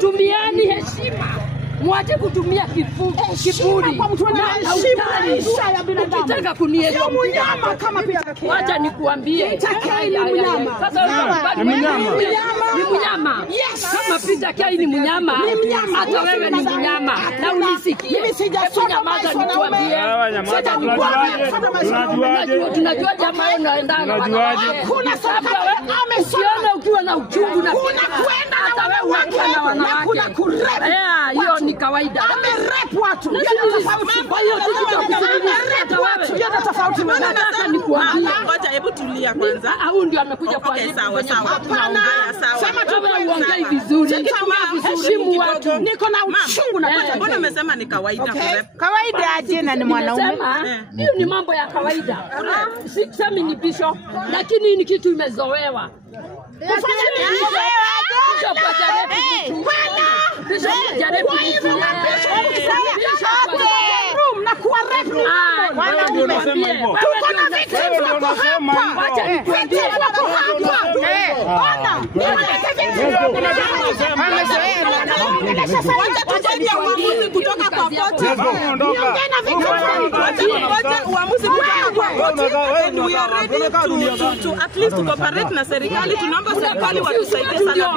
Tumieni heshima. Mwache kutumia kiburi. Ukitaka kuniheshimu kama wacha nikuambie. Sasa ni mnyama. Kama Peter Kiai ni mnyama, hata wewe ni mnyama. Na unisikie. Nyamaza nikuambie. Tunajua jamaa unaendana. Hakuna sababu amesiona ukiwa na uchungu na unakwenda na wanawake. Hiyo ni kawaida. Amerep watu. Kwa hiyo tofauti. Nataka nikuambie. Ngoja hebu tulia kwanza. Au ndio amekuja kwa sawa. Hapana. Sema tu uongee vizuri. Heshimu watu. Niko na uchungu na pata. Mbona umesema ni kawaida kurep? Kawaida aje na ni mwanaume. Hiyo ni mambo ya kawaida. Sisemi ni bishop, lakini ni kitu imezoewa. At least to cooperate na serikali, tunaomba serikali watusaidie sana.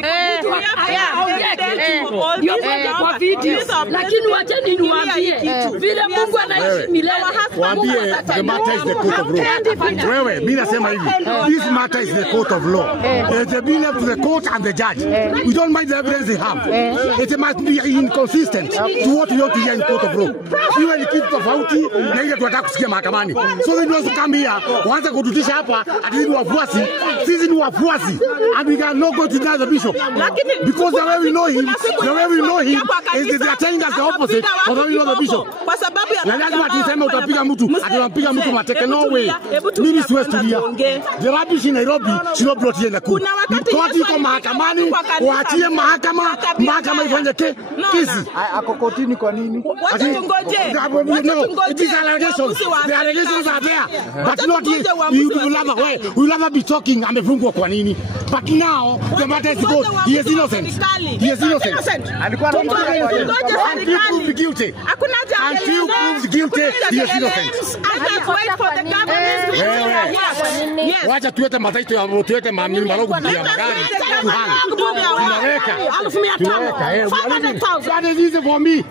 Kwa video, lakini wacheni niwaambie vile Mungu anaishi milele. Waambie the matter is the court of law. Wewe mimi nasema hivi, this matter is the court of law. They be left to the court and the judge. We don't mind the evidence they have. It must be inconsistent to what we want to hear in court of law. Iwe ni kitu tofauti na ile tunataka kusikia mahakamani. So they don't come here waanze kututisha hapa ati ni wafuasi. Sisi ni wafuasi and we can not go to the bishop. Because the way we know him is they are telling us the opposite of how we know the bishop. Kwa sababu ya lazima tuseme utapiga mtu, atapiga mtu mateke. No way. Mimi siwezi tulia. The rubbish in Nairobi should not brought here in the court. Koti iko mahakamani, waachie mahakama ifanye kesi. Ako kotini kwa nini? Wacha tungoje. It is allegations. The allegations are there. But not yet. We will never be talking amefungwa kwa nini. But now the matter is good. He is innocent. He is innocent. Alikuwa until proved guilty. Until proved guilty, he is innocent. Wacha tuwete mazaito ya tuwete mamini marogo ya magari. That is easy for me.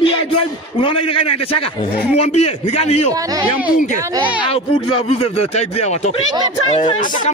Me I drive. Unaona ile gari inaendeshaga? Mwambie ni gani hiyo? Ya mbunge. I'll put the title there watoke.